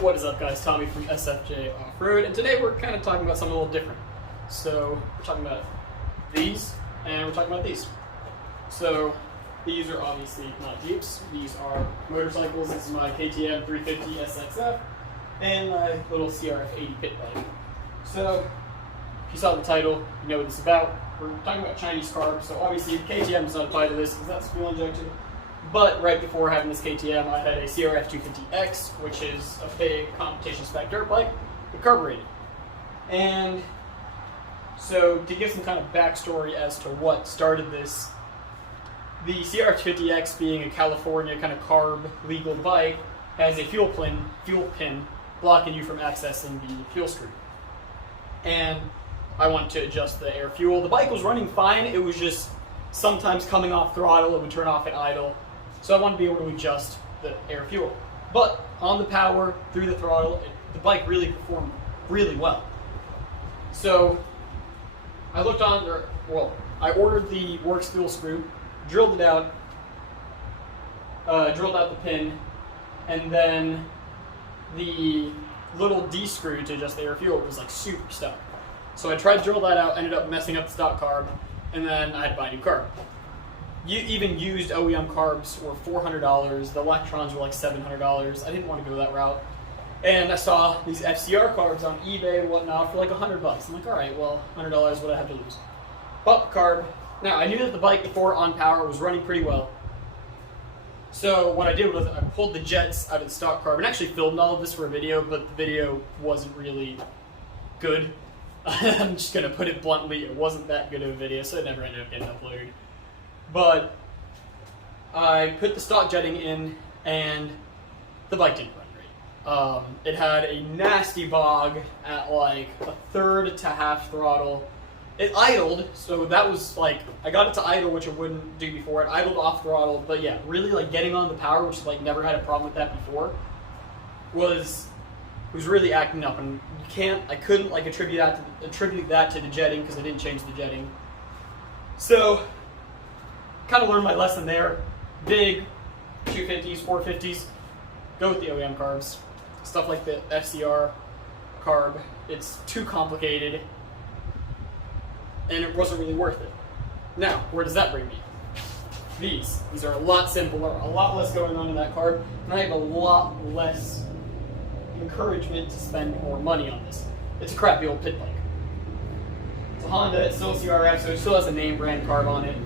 What is up, guys? Tommy from SFJ Off-Road, and today we're kind of talking about something a little different. So we're talking about these, and we're talking about these. So these are obviously not Jeeps. These are motorcycles. This is my KTM 350 SXF and my little CRF 80 pit bike. So if you saw the title, you know what this is about. We're talking about Chinese carbs. So obviously KTM does not apply to this because that's fuel injected. But right before having this KTM, I had a CRF 250X, which is a big competition spec dirt bike, but carbureted. And so to give some kind of backstory as to what started this, the CRF 250X, being a California kind of carb legal bike, has a fuel pin blocking you from accessing the fuel screw. And I wanted to adjust the air fuel. The bike was running fine. It was just sometimes coming off throttle. It would turn off at idle. So I wanted to be able to adjust the air fuel. But on the power, through the throttle, the bike really performed really well. So I looked on, I ordered the works fuel screw, drilled it out, drilled out the pin, and then the little D screw to adjust the air fuel was like super stuck. So I tried to drill that out, ended up messing up the stock carb, and then I had to buy a new carb. Even used OEM carbs were $400. The electrons were like $700. I didn't want to go that route. And I saw these FCR carbs on eBay and whatnot for like $100. I'm like, all right, well, $100, what do I have to lose? Bought the carb. Now, I knew that the bike before on power was running pretty well. So what I did was I pulled the jets out of the stock carb and actually filmed all of this for a video, but the video wasn't really good. I'm just going to put it bluntly, it wasn't that good of a video, so it never ended up getting uploaded. But I put the stock jetting in, and the bike didn't run great. It had a nasty bog at like a third to half throttle. It idled, so that was like, I got it to idle, which I wouldn't do before. It idled off throttle, but yeah, really like getting on the power, which like never had a problem with that before, was really acting up. And I couldn't like attribute that to the jetting because I didn't change the jetting. So kind of learned my lesson there. Big 250s, 450s, go with the OEM carbs. Stuff like the FCR carb, it's too complicated, and it wasn't really worth it. Now, where does that bring me? These are a lot simpler, a lot less going on in that carb, and I have a lot less encouragement to spend more money on this. It's a crappy old pit bike. It's a Honda, it's still a CRF, so it still has a name brand carb on it.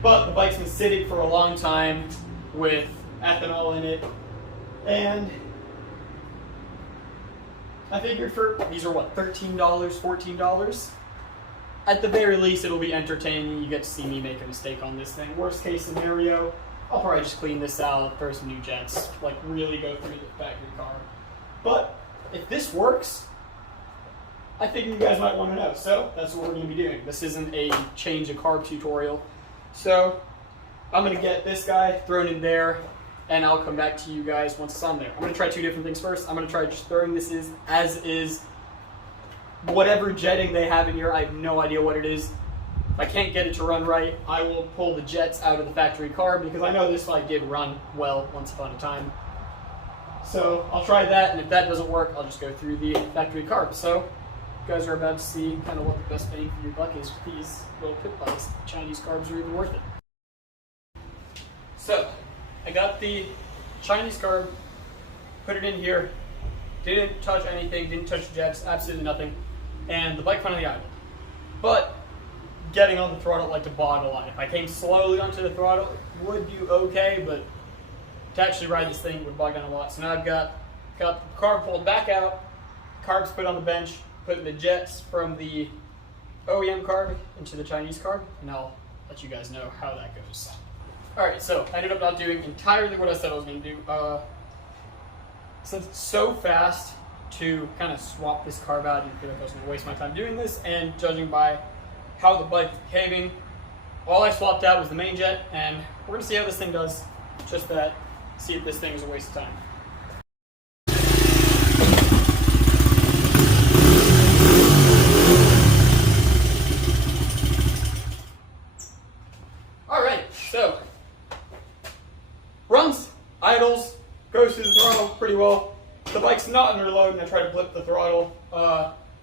But the bike's been sitting for a long time with ethanol in it, and I figured these are what, $13, $14? At the very least, it'll be entertaining. You get to see me make a mistake on this thing. Worst case scenario, I'll probably just clean this out, throw some new jets, like really go through the factory car. But if this works, I figure you guys might want to know. So that's what we're going to be doing. This isn't a change of carb tutorial. So I'm going to get this guy thrown in there, and I'll come back to you guys once it's on there. I'm going to try two different things first. I'm going to try just throwing this as is. Whatever jetting they have in here, I have no idea what it is. If I can't get it to run right, I will pull the jets out of the factory carb, because I know this bike did run well once upon a time. So I'll try that, and if that doesn't work, I'll just go through the factory carb. So you guys are about to see kind of what the best bang for your buck is with these little pit bikes. Chinese carbs are even worth it. So I got the Chinese carb, put it in here, didn't touch anything, didn't touch the jets, absolutely nothing, and the bike finally idled. But getting on the throttle like to bog a lot. If I came slowly onto the throttle, it would do okay, but to actually ride this thing would bog down a lot. So now I've got the carb pulled back out, carbs put on the bench, putting the jets from the OEM carb into the Chinese carb, and I'll let you guys know how that goes. Alright, so I ended up not doing entirely what I said I was going to do. Since it's so fast to kind of swap this carb out, I feel like I was going to waste my time doing this, and judging by how the bike is behaving, all I swapped out was the main jet, and we're going to see how this thing does. Just that, see if this thing is a waste of time. So, runs, idles, goes through the throttle pretty well. The bike's not under load and I try to blip the throttle.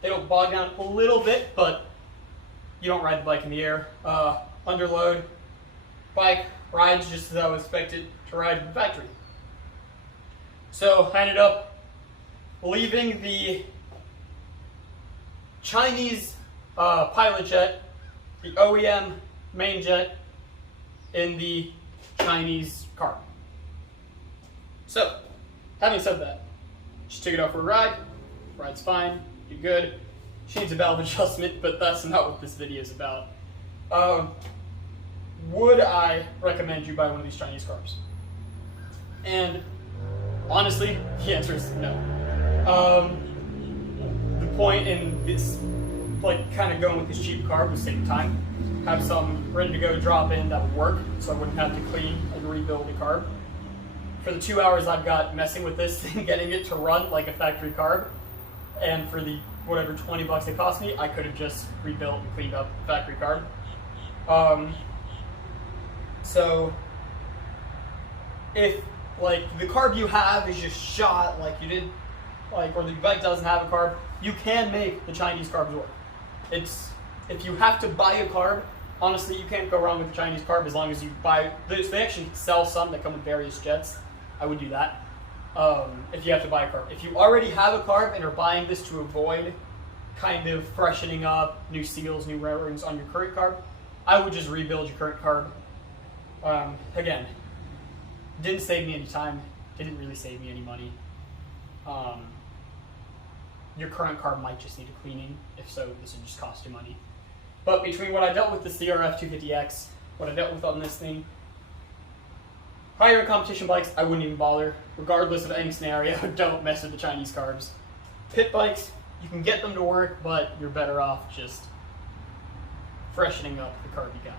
It'll bog down a little bit, but you don't ride the bike in the air. Under load, bike rides just as I was expected to ride in the factory. So I ended up leaving the Chinese pilot jet, the OEM main jet, in the Chinese car. So, having said that, just took it out for a ride. Ride's fine, you're good. She needs a valve adjustment, but that's not what this video is about. Would I recommend you buy one of these Chinese carbs? And honestly, the answer is no. The point in this, like, kind of going with this cheap carb was save time. Have some ready to go drop in that would work, so I wouldn't have to clean and rebuild the carb. For the 2 hours I've got messing with this thing, getting it to run like a factory carb, and for the whatever 20 bucks it cost me, I could have just rebuilt and cleaned up the factory carb. So if like the carb you have is just shot, like you did, like, or the bike doesn't have a carb, you can make the Chinese carbs work. It's, if you have to buy a carb, honestly, you can't go wrong with the Chinese carb as long as you buy. They actually sell some that come with various jets. I would do that if you have to buy a carb. If you already have a carb and are buying this to avoid kind of freshening up new seals, new rings on your current carb, I would just rebuild your current carb. Again, didn't save me any time, didn't really save me any money. Your current carb might just need a cleaning. If so, this would just cost you money. But between what I dealt with the CRF 250X, what I dealt with on this thing, higher end competition bikes, I wouldn't even bother. Regardless of any scenario, don't mess with the Chinese carbs. Pit bikes, you can get them to work, but you're better off just freshening up the carb you got.